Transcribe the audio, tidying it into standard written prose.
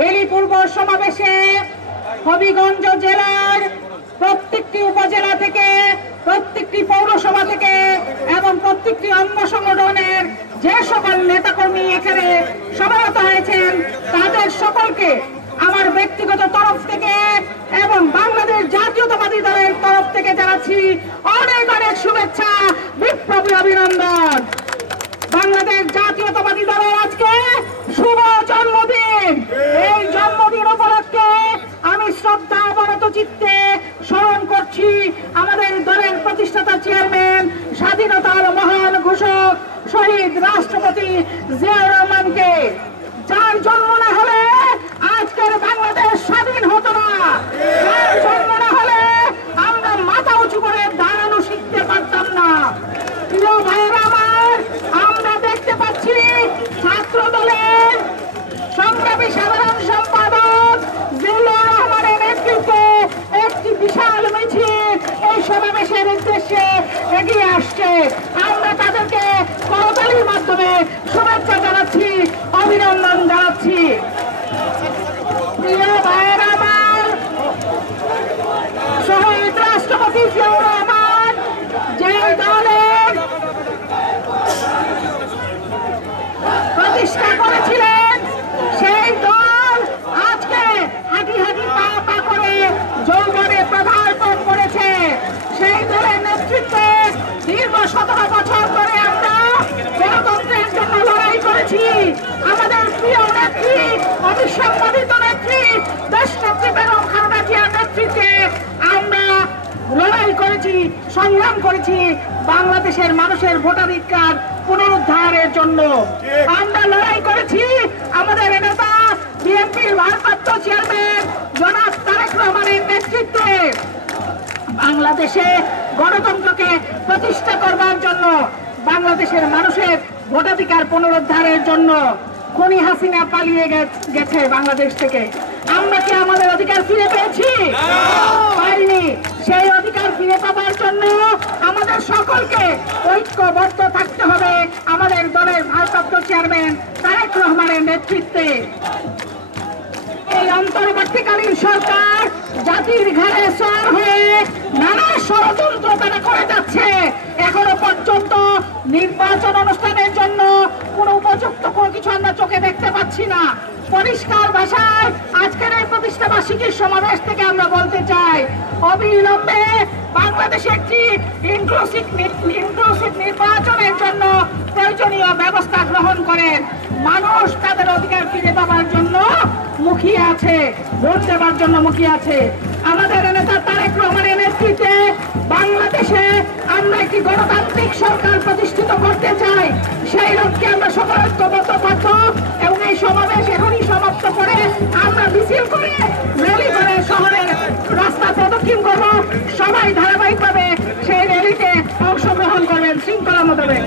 Rally পূর্ব সমাবেশে হবিগঞ্জ জেলার প্রত্যেকটি উপজেলা থেকে, প্রত্যেকটি পৌরসভা থেকে এবং প্রত্যেকটি অঙ্গ সংগঠনের যে সকল নেতাকর্মী এখানে সমাবেত হয়েছেন তাদের সকলকে আমার ব্যক্তিগত তরফ থেকে এবং বাংলাদেশ জাতীয়তাবাদী দলের তরফ থেকে জানাচ্ছি অনেক অনেক শুভেচ্ছা, বিপ্লবী অভিনন্দন। বাংলাদেশ জাতীয়তাবাদী দলের আজকে শুভ জন্মদিন। এই জন্মদিন উপলক্ষে আমি শ্রদ্ধা অবনত চিত্তে স্মরণ করছি আমাদের দলের প্রতিষ্ঠাতা চেয়ারম্যান, স্বাধীনতার মহান ঘোষক শহীদ রাষ্ট্রপতি জিয়াউর রহমানকে, যার জন্ম না হলে আজকের বাংলাদেশ স্বাধীন হতো না, যার জন্ম না হলে আমরা মাথা উঁচু করে দাঁড়ানো শিখতে পারতাম না। প্রিয় ভাইয়েরা আমার, আমরা দেখতে পাচ্ছি ছাত্র দলের সংগ্রামী সাধারণ সম্পাদক জিল্লুর রহমানের নেতৃত্বে একটি বিশাল মিছিল এই সমাবেশের উদ্দেশ্যে এগিয়ে আসছে। আমরা তাদেরকে করতালির মাধ্যমে শুভেচ্ছা জানাচ্ছি, অভিনন্দন জানাচ্ছি। প্রিয় ভাইয়েরা আমার, শহীদ রাষ্ট্রপতি জিয়াউর রহমান যে দলের প্রতিষ্ঠা করেছিলেন, সেই দল আজকে হাঁটি হাঁটি পা পা করে যৌবনে পদার্পণ করেছে। সেই দলের নেতৃত্বে দীর্ঘ 17 বছর ধরে আমরা গণতন্ত্রের জন্য লড়াই করেছি। আমাদের প্রিয় নেত্রী, অবিসম্বাদিত নেত্রী দেশনেত্রী বেগম খালেদা জিয়ার নেতৃত্বে আমরা লড়াই করেছি, সংগ্রাম করেছি বাংলাদেশের মানুষের ভোটাধিকার পুনরুদ্ধারের জন্য। আমরা লড়াই করেছি আমাদের নেতা বিএনপির ভারপ্রাপ্ত চেয়ারম্যান জনাব তারেক রহমানের নেতৃত্বে বাংলাদেশে গণতন্ত্রকে প্রতিষ্ঠা করবার জন্য, বাংলাদেশের মানুষের ভোটাধিকার পুনরুদ্ধারের জন্য। খুনি হাসিনা পালিয়ে গেছে বাংলাদেশ থেকে, আমরা কি আমাদের অধিকার ফিরে পেয়েছি? পাইনি। সেই অধিকার ফিরে পাবার জন্য আমাদের সকলকে ঐক্যবদ্ধ থাকতে হবে আমাদের দলের ভারপ্রাপ্ত চেয়ারম্যান তারেক রহমানের নেতৃত্বে। এই অন্তর্বর্তীকালীন সরকার জাতির ঘাড়ে সওয়ার হয়ে নানা ষড়যন্ত্র তারা করে যাচ্ছে। এখনো পর্যন্ত নির্বাচন অনুষ্ঠানের জন্য কোনো উপযুক্ত কোনো কিছু আমরা চোখে দেখতে পাচ্ছি না। পরিষ্কার ভাষায় আজকের এই প্রতিষ্ঠা বার্ষিকীর সমাবেশ থেকে আমরা বলতে চাই, অবিলম্বে বাংলাদেশে একটি ইনক্লুসিভ নির্বাচনের জন্য প্রয়োজনীয় ব্যবস্থা গ্রহণ করেন। মানুষ তাদের অধিকার ফিরে পাওয়ার জন্য মুখিয়ে আছে, ভোট দেওয়ার জন্য মুখিয়ে আছে। আমাদের নেতা তারেক রহমানের নেতৃত্বে বাংলাদেশে আমরা একটি গণতান্ত্রিক সরকার প্রতিষ্ঠিত করতে চাই। সেই লক্ষ্যে আমরা সকল ঐক্যবদ্ধ থাকবো এবং এই সমাবেশ এখনই সমাপ্ত করে আমরা মিছিল করে র্যালি করে শহরের রাস্তা প্রদক্ষিণ করবো। সবাই ধারাবাহিকভাবে সেই র্যালিতে অংশগ্রহণ করবেন শৃঙ্খলা মোতাবেক।